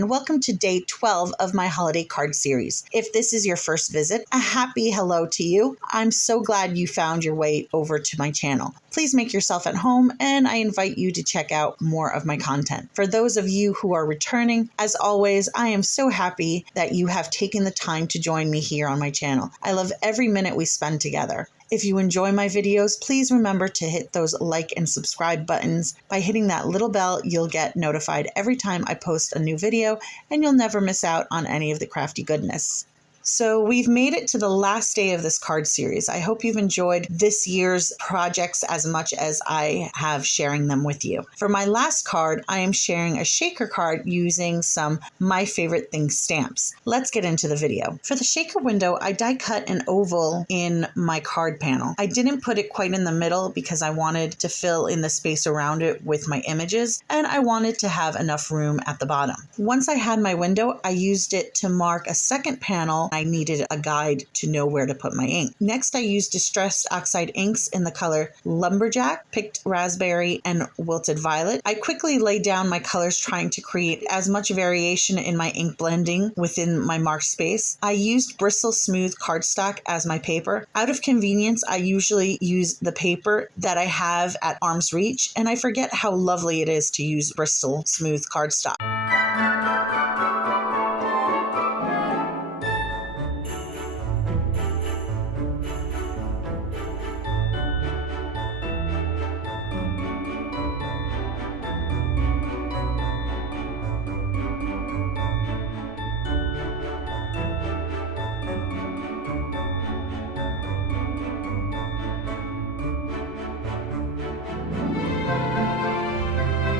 And welcome to day 12 of my holiday card series. If this is your first visit, a happy hello to you. I'm so glad you found your way over to my channel. Please make yourself at home, and I invite you to check out more of my content. For those of you who are returning, as always, I am so happy that you have taken the time to join me here on my channel. I love every minute we spend together. If you enjoy my videos, please remember to hit those like and subscribe buttons. By hitting that little bell, you'll get notified every time I post a new video, and you'll never miss out on any of the crafty goodness. So we've made it to the last day of this card series. I hope you've enjoyed this year's projects as much as I have sharing them with you. For my last card, I am sharing a shaker card using some My Favorite Things stamps. Let's get into the video. For the shaker window, I die cut an oval in my card panel. I didn't put it quite in the middle because I wanted to fill in the space around it with my images, and I wanted to have enough room at the bottom. Once I had my window, I used it to mark a second panel. I needed a guide to know where to put my ink. Next, I used distressed oxide inks in the color Lumberjack, Picked Raspberry, and Wilted Violet. I quickly laid down my colors, trying to create as much variation in my ink blending within my marked space. I used Bristle Smooth cardstock as my paper. Out of convenience, I usually use the paper that I have at arm's reach, and I forget how lovely it is to use Bristle Smooth cardstock.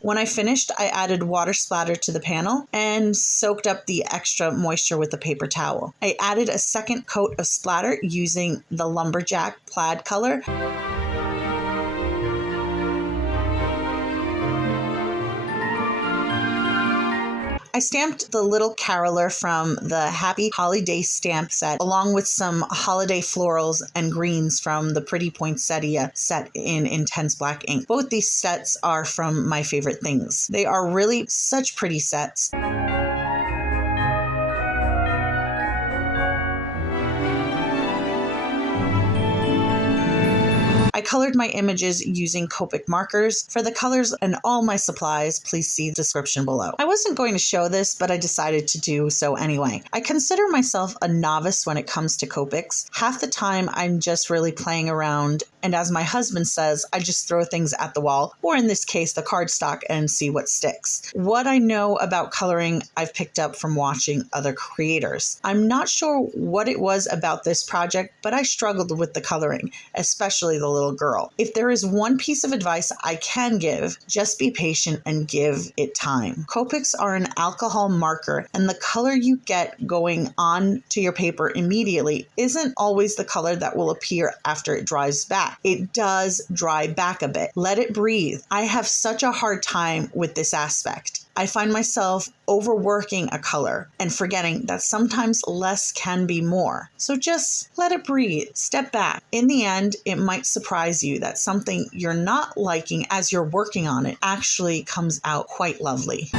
When I finished, I added water splatter to the panel and soaked up the extra moisture with a paper towel. I added a second coat of splatter using the Lumberjack plaid color. I stamped the little caroler from the Happy Holiday Stamp Set, along with some holiday florals and greens from the Pretty Poinsettia set in Intense Black ink. Both these sets are from My Favorite Things. They are really such pretty sets. I colored my images using Copic markers. For the colors and all my supplies, please see the description below. I wasn't going to show this, but I decided to do so anyway. I consider myself a novice when it comes to Copics. Half the time, I'm just really playing around, and as my husband says, I just throw things at the wall, or in this case, the cardstock, and see what sticks. What I know about coloring, I've picked up from watching other creators. I'm not sure what it was about this project, but I struggled with the coloring, especially the little girl. If there is one piece of advice I can give, just be patient and give it time. Copics are an alcohol marker, and the color you get going on to your paper immediately isn't always the color that will appear after it dries back. It does dry back a bit. Let it breathe. I have such a hard time with this aspect. I find myself overworking a color and forgetting that sometimes less can be more. So just let it breathe. Step back. In the end, it might surprise you that something you're not liking as you're working on it actually comes out quite lovely.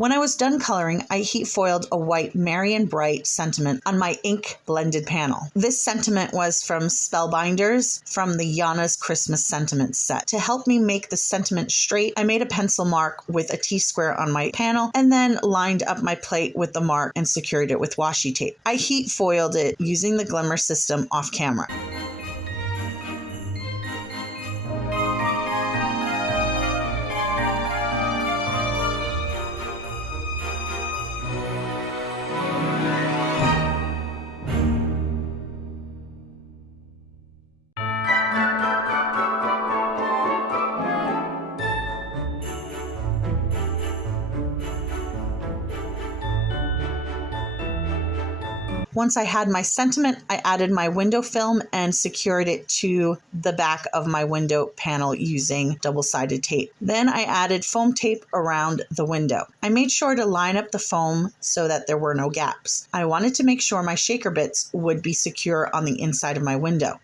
When I was done coloring, I heat foiled a white Merry and Bright sentiment on my ink blended panel. This sentiment was from Spellbinders from the Yana's Christmas sentiment set. To help me make the sentiment straight, I made a pencil mark with a T-square on my panel and then lined up my plate with the mark and secured it with washi tape. I heat foiled it using the glimmer system off camera. Once I had my sentiment, I added my window film and secured it to the back of my window panel using double-sided tape. Then I added foam tape around the window. I made sure to line up the foam so that there were no gaps. I wanted to make sure my shaker bits would be secure on the inside of my window.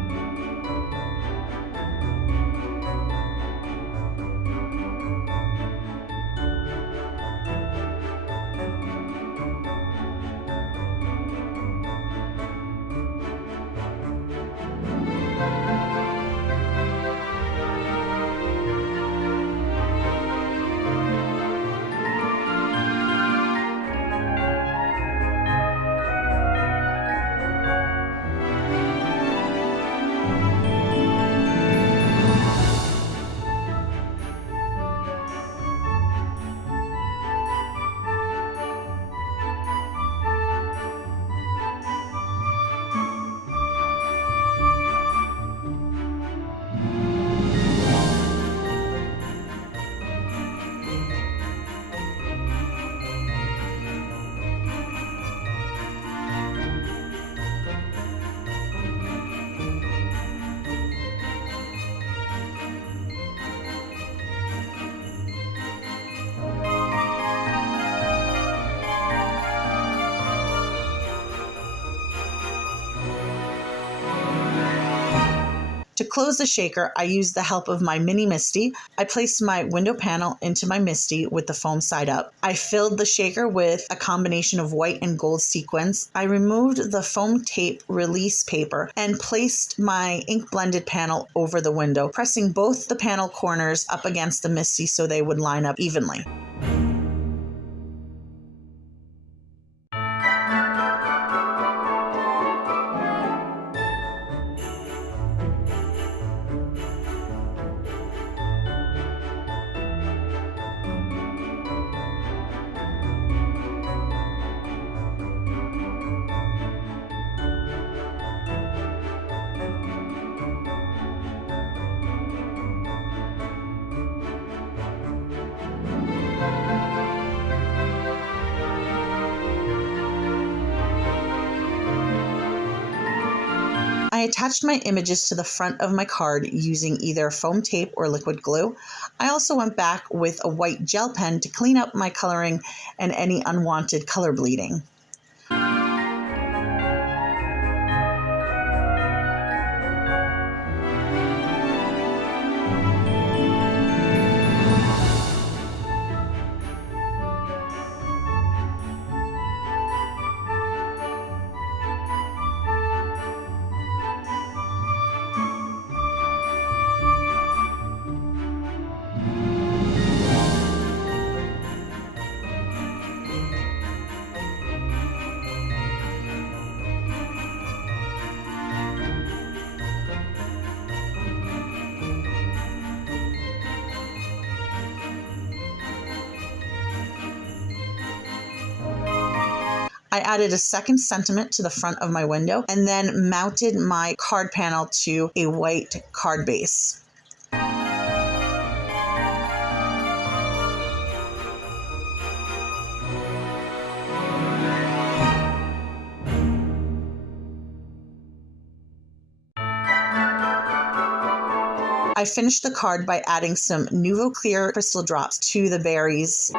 To close the shaker, I used the help of my mini MISTI. I placed my window panel into my MISTI with the foam side up. I filled the shaker with a combination of white and gold sequins. I removed the foam tape release paper and placed my ink blended panel over the window, pressing both the panel corners up against the MISTI so they would line up evenly. I attached my images to the front of my card using either foam tape or liquid glue. I also went back with a white gel pen to clean up my coloring and any unwanted color bleeding. I added a second sentiment to the front of my window and then mounted my card panel to a white card base. I finished the card by adding some Nuvo Clear crystal drops to the berries.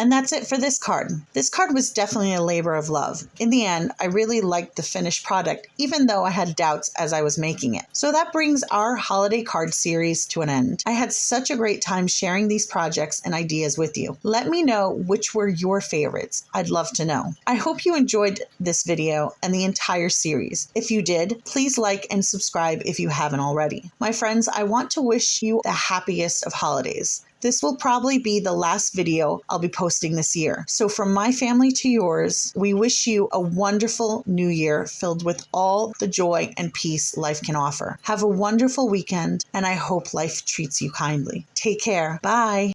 And that's it for this card. This card was definitely a labor of love. In the end, I really liked the finished product, even though I had doubts as I was making it. So that brings our holiday card series to an end. I had such a great time sharing these projects and ideas with you. Let me know which were your favorites. I'd love to know. I hope you enjoyed this video and the entire series. If you did, please like and subscribe if you haven't already. My friends, I want to wish you the happiest of holidays. This will probably be the last video I'll be posting this year. So from my family to yours, we wish you a wonderful new year filled with all the joy and peace life can offer. Have a wonderful weekend, and I hope life treats you kindly. Take care. Bye.